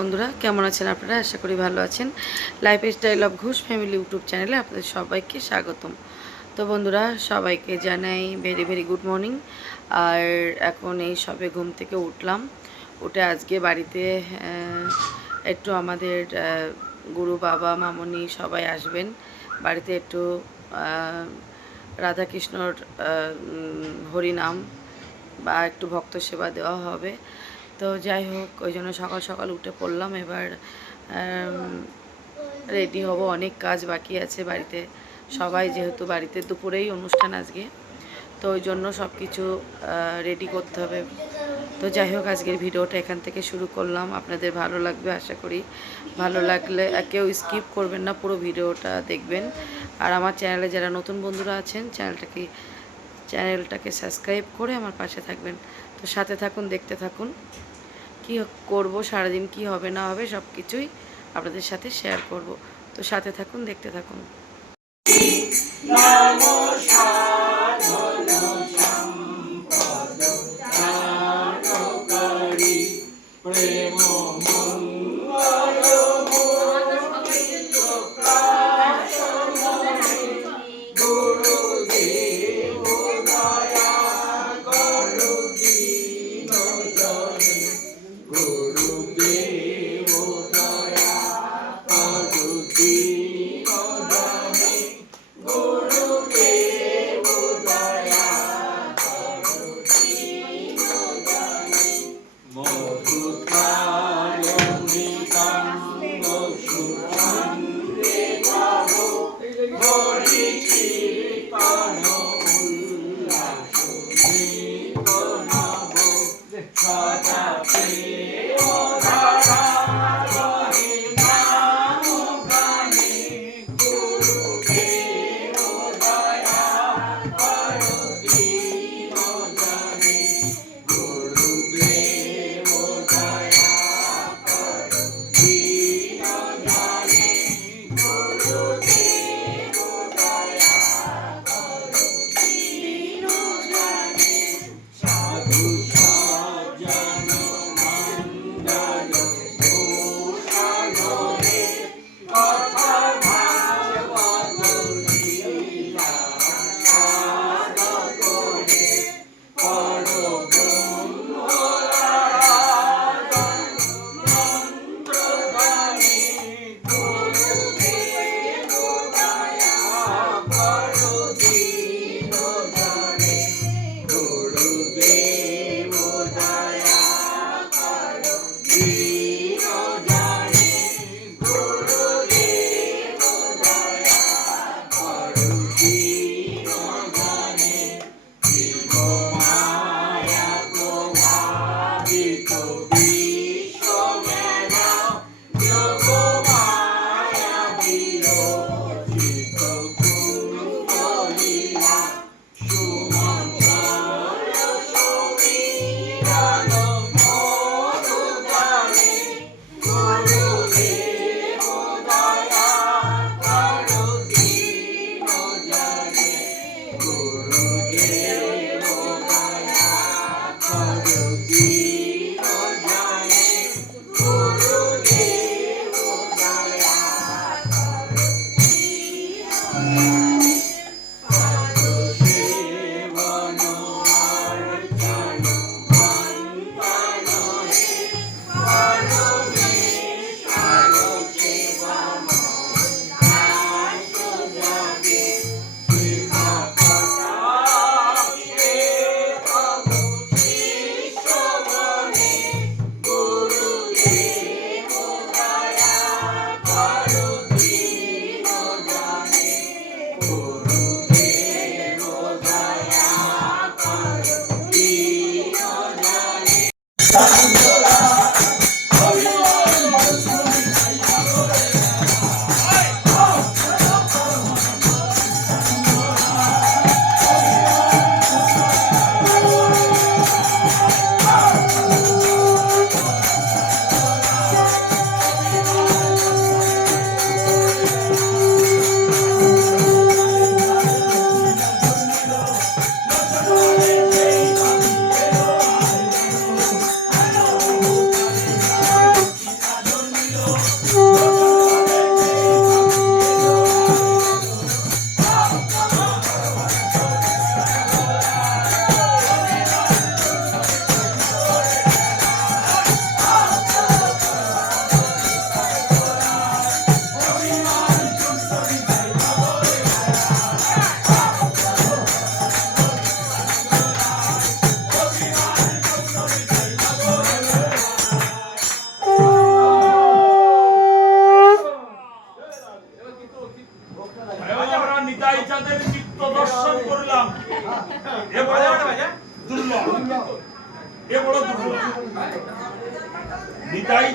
বন্ধুরা কেমন আছেন আপনারা? আশা করি ভালো আছেন। Life style of Ghosh family YouTube চ্যানেলে আপনাদের সবাইকে স্বাগতম। তো বন্ধুরা সবাইকে জানাই ভেরি ভেরি গুড মর্নিং। আর এখন এই সবে ঘুম থেকে উঠলাম। উঠে আজকে বাড়িতে একটু আমাদের গুরু বাবা মামনি সবাই আসবেন। বাড়িতে একটু রাধাকৃষ্ণর হরিনাম বা একটু ভক্ত সেবা দেওয়া হবে। তো যাই হোক, ওই জন্য সকাল সকাল উঠে পড়লাম। এবার রেডি হব, অনেক কাজ বাকি আছে বাড়িতে। সবাই যেহেতু বাড়িতে দুপুরেই অনুষ্ঠান আজকে, তো ওই জন্য সব কিছু রেডি করতে হবে। তো যাই হোক, আজকের ভিডিওটা এখান থেকে শুরু করলাম। আপনাদের ভালো লাগবে আশা করি। ভালো লাগলে কেউ স্কিপ করবেন না, পুরো ভিডিওটা দেখবেন। আর আমার চ্যানেলে যারা নতুন বন্ধুরা আছেন চ্যানেলটাকে সাবস্ক্রাইব করে আমার পাশে থাকবেন। তো সাথে থাকুন, দেখতে থাকুন। কি করব সারাদিন, কি হবে না হবে সব কিছুই আপনাদের সাথে শেয়ার করব। তো সাথে থাকুন, দেখতে থাকুন।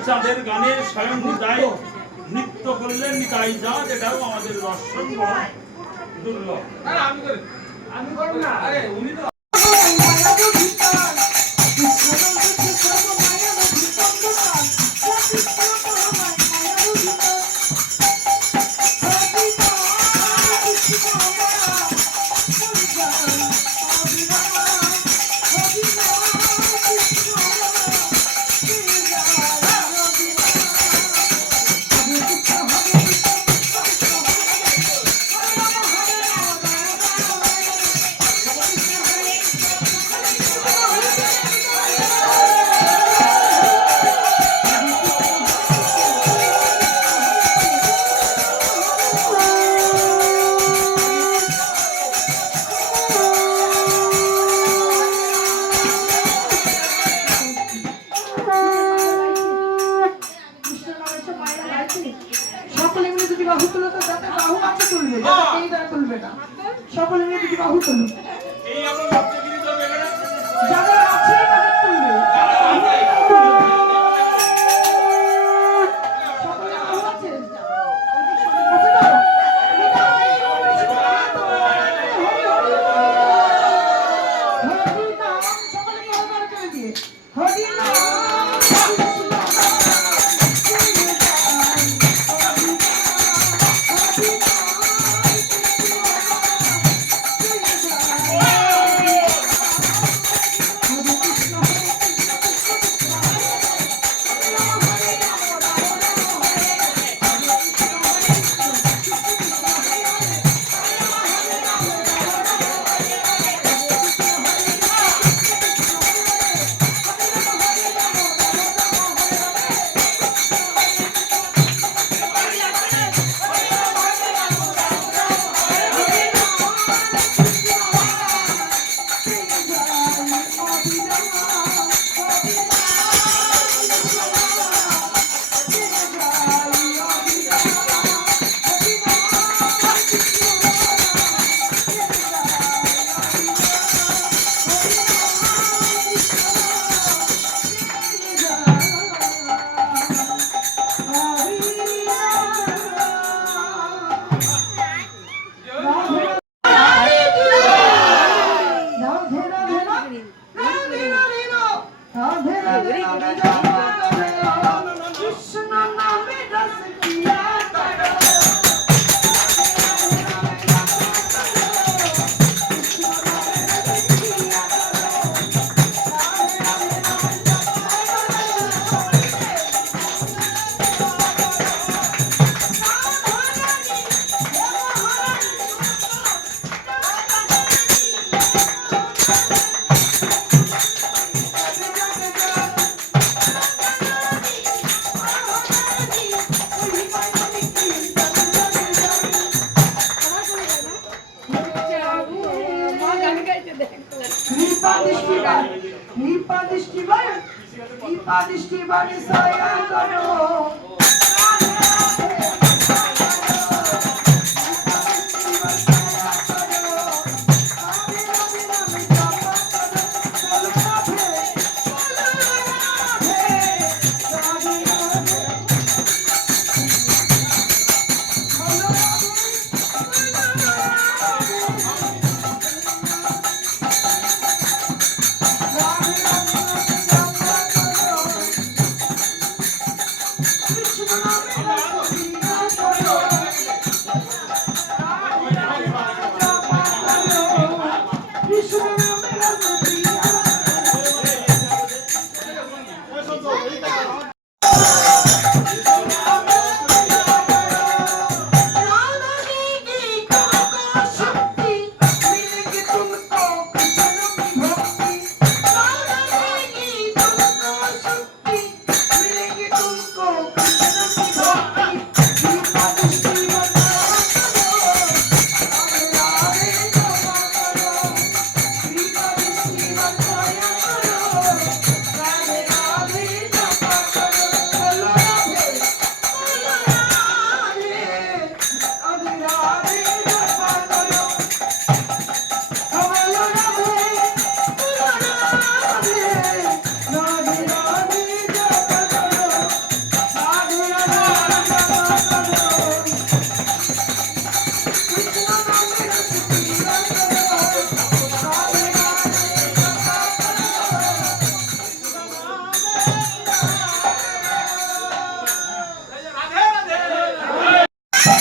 চাঁদের গানে স্বয়ং নিতাই নৃত্য করলেন নিতাই চাঁদ, এটাও আমাদের দর্শন দুর্লভ। আমি করবো না, আরে উনি তো সকলে মিলে যদি বাহু তুলো তো যাতে বাহু আছে তুলবে, যাতে এই দ্বারা তুলবে না। সকলে মিলে যদি বাহু তুলো, এই আমরা ভক্তগিরি তো এখানে যাদের আছে তাদের তুলবে। সকলে বাহু আছে, আছে তো? হরি নাম, সকলে কি হরি নাম করে দিয়ে হরি নাম।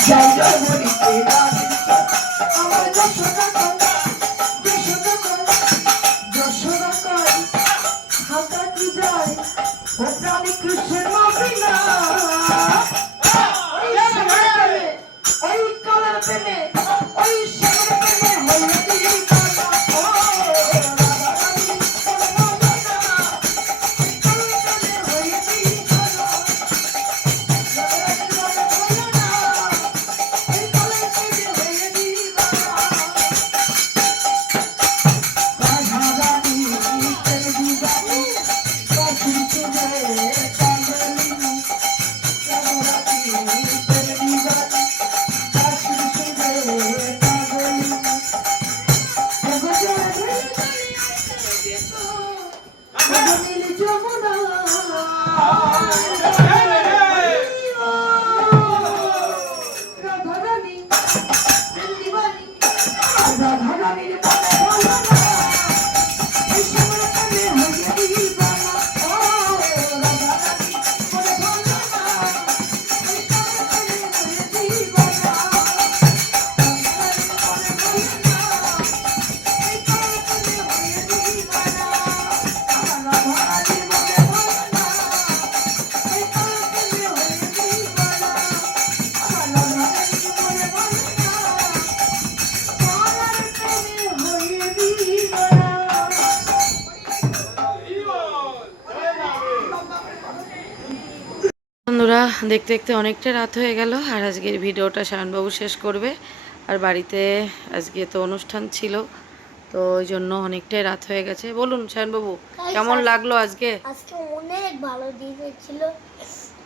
জয় জয় বলিতে রাধে আমার যশোদা কন্যা যশোদা কন্যা যশোদা কন্যা হাতা কি যায় ও প্রাণী কৃষ্ণের মাপিনা ওই কালার প্রেমে ওই শ্যামের প্রেমে হইতে কানা ও রাধা রানী ও রাধা বন্ধুরা দেখতে দেখতে অনেকটা রাত হয়ে গেল আর আজকের ভিডিওটা শায়নবাবু শেষ করবে আর বাড়িতে আজকে তো অনুষ্ঠান ছিল তো ওই জন্য অনেকটাই রাত হয়ে গেছে। বলুন শায়নবাবু কেমন লাগলো আজকে? আজকে অনেক ভালো দিন হয়েছিল।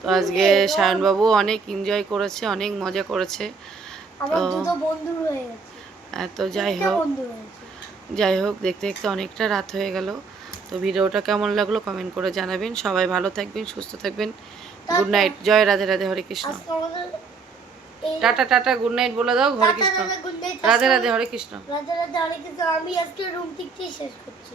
তো আজকে শায়নবাবু অনেক এনজয় করেছে, অনেক মজা করেছে। আমার তো দুটো বন্ধু হয়ে গেছে। তো যাই তিনটে হোক বন্ধু হয়েছে। দেখতে দেখতে অনেকটা রাত হয়ে গেল। তো ভিডিওটা কেমন লাগলো কমেন্ট করে জানাবেন। সবাই ভালো থাকবেন, সুস্থ থাকবেন। Good night. জয় রাধে রাধে, হরে কৃষ্ণ। আজকে আমাদের এই টাটা টাটা, গুড নাইট বলে দাও। হরে টাটা কৃষ্ণ। টাটা, good night, রাধে রাধে, হরে কৃষ্ণ। রাধে রাধে, হরে কৃষ্ণ। আমি আজকে রুম থেকে শেষ করছি।